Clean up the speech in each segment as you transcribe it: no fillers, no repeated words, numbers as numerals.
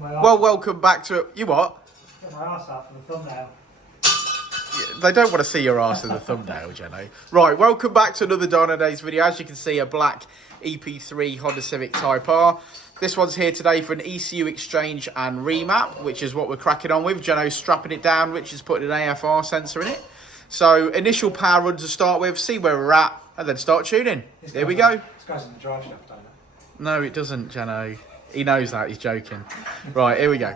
Well, welcome back to... You what? Get my arse out for the thumbnail. They don't want to see your arse in the thumbnail, Jenno. Right, welcome back to another Dynodaze video. As you can see, a black EP3 Honda Civic Type R. This one's here today for an ECU exchange and remap, which is what we're cracking on with. Jenno's strapping it down, Rich is putting an AFR sensor in it. So, initial power run to start with, see where we're at, and then start tuning. Here we go. This guy's in the drive shaft, don't it? No, it doesn't, Jenno. He knows that, he's joking. Right, here we go.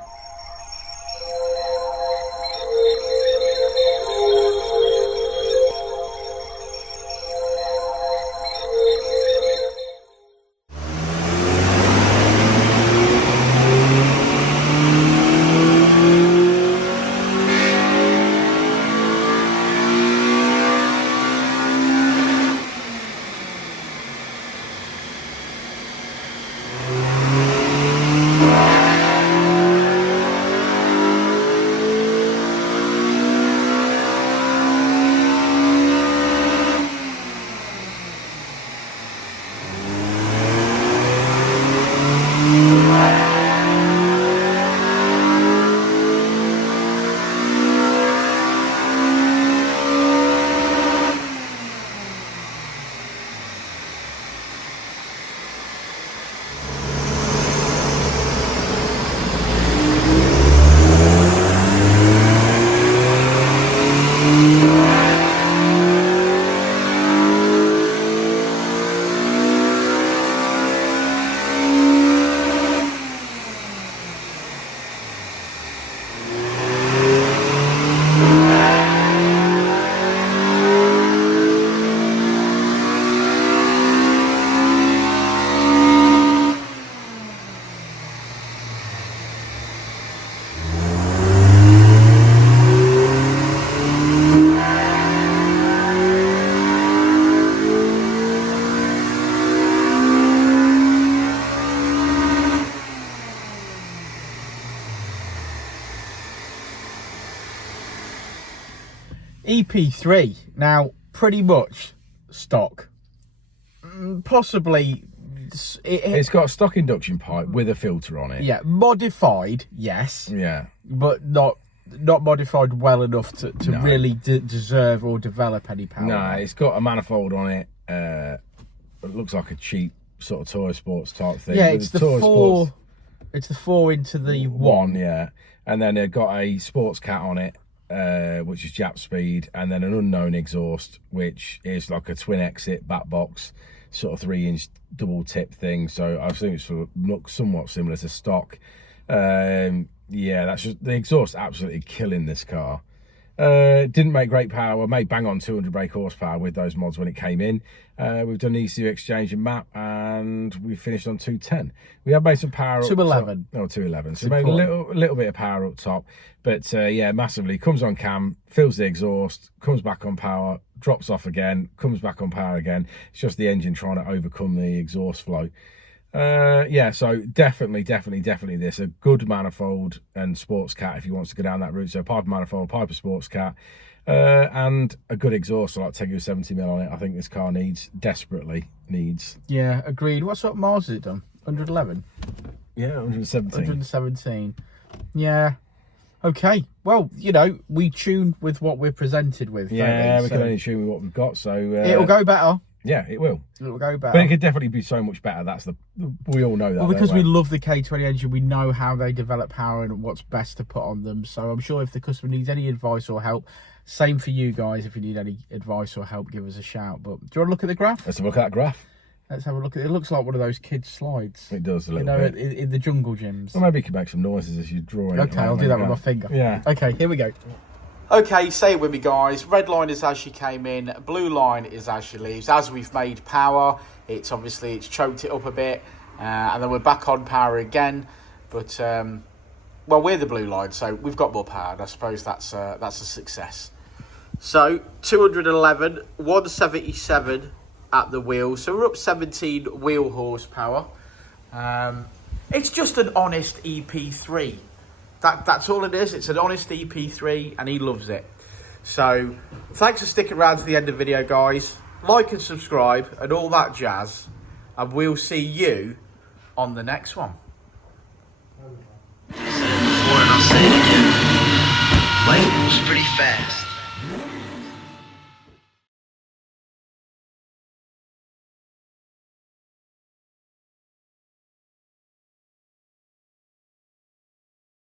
EP3, now pretty much stock. Possibly it's got a stock induction pipe with a filter on it. Yeah, modified, yes. Yeah. But not modified well enough to No. really deserve or develop any power. No, it's got a manifold on it. It looks like a cheap sort of toy sports type thing. Yeah, With it's the toy four. sports It's the 4 into the one, yeah. And then it got a sports cat on it, which is Japspeed, and then an unknown exhaust, which is like a twin exit back box, sort of 3-inch double tip thing. So I think it's sort of looks somewhat similar to stock. Yeah, that's just the exhaust absolutely killing this car. Didn't make great power, made bang on 200 brake horsepower with those mods when it came in. We've done ECU exchange and map, and we finished on 210. We have made some power 211. Oh, 211. So made a little bit of power up top, but yeah, massively. Comes on cam, fills the exhaust, comes back on power, drops off again, comes back on power again. It's just the engine trying to overcome the exhaust flow. Yeah, so definitely this a good manifold and sports cat if he wants to go down that route. So Piper manifold, Piper sports cat, and a good exhaust like Tegiwa 70mm on it. I think this car desperately needs. Yeah, agreed. What sort of miles has it done? 111. Yeah, 117. 117. Yeah. Okay. Well, you know, we tune with what we're presented with. Yeah, we so can only tune with what we've got. So it'll go better. Yeah, it will. It'll go better. But it could definitely be so much better. We all know that. Well, because we love the K20 engine, we know how they develop power and what's best to put on them. So I'm sure if the customer needs any advice or help, same for you guys. If you need any advice or help, give us a shout. But do you want to look at the graph? Let's have a look at that graph. Let's have a look at it. It looks like one of those kids' slides. It does a little bit. In the jungle gyms. Well, maybe you can make some noises as you draw it. Okay, I'll do that with my finger. Yeah. Okay, here we go. Okay, say it with me, guys. Red line is as she came in. Blue line is as she leaves. As we've made power, it's choked it up a bit. And then we're back on power again. But, well, we're the blue line, so we've got more power. And I suppose that's a success. So, 211, 177 at the wheel. So we're up 17 wheel horsepower. It's just an honest EP3. That's all it is. It's an honest EP3 and he loves it. So thanks for sticking around to the end of the video, guys. Like and subscribe and all that jazz. And we'll see you on the next one. Life moves pretty fast.